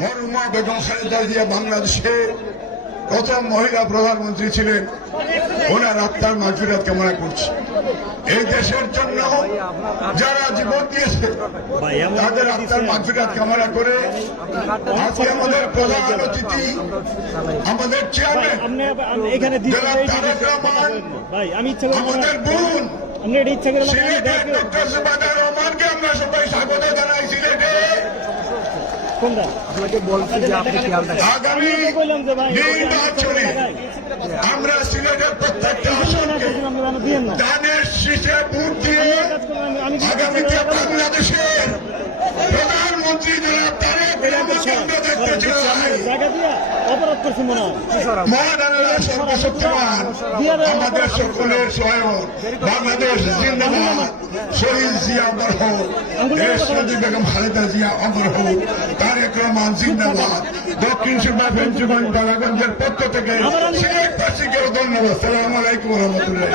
মরহুমা বেগম খালেদা জিয়া বাংলাদেশে প্রথম মহিলা প্রধানমন্ত্রী ছিলেন। ওনার আত্মার মাগফিরাত কামনা করছি। এই দেশের জন্য যারা জীবন দিয়েছে তাদের আত্মার মাগফিরাত কামনা করে আজকে আমাদের প্রধান অতিথি আমাদের চেয়ারম্যান তারেক রহমান, আমাদের বোন সিলেটের ডক্টর সুবাদার রহমানকে আমরা সবাই স্বাগত জানাই। সিলেটে আগামী নির্বাচনে আমরা সিলেটের প্রত্যেকটা আসনকে ধানের শীষে ভোট দিয়ে আগামীতে বাংলাদেশের প্রধানমন্ত্রী জনাব তারেক রহমানকে আমরা দেখতে চাই। মহান আল্লাহ সর্বশক্তিমান আমাদের সকলের সহায়ক। বাংলাদেশ জিন্দাবাদ। শহীদ জিয়া অমর হোক, দেশনেত্রী বেগম খালেদা জিয়া অমর হোক, তারেক রহমান জিন্দাবাদ। দক্ষিণ সুরমা বেঞ্চগঞ্জ বালাগঞ্জের পক্ষ থেকে সিলেটবাসীকেও ধন্যবাদ। সালাম আলাইকুম রহমতুল্লাহ।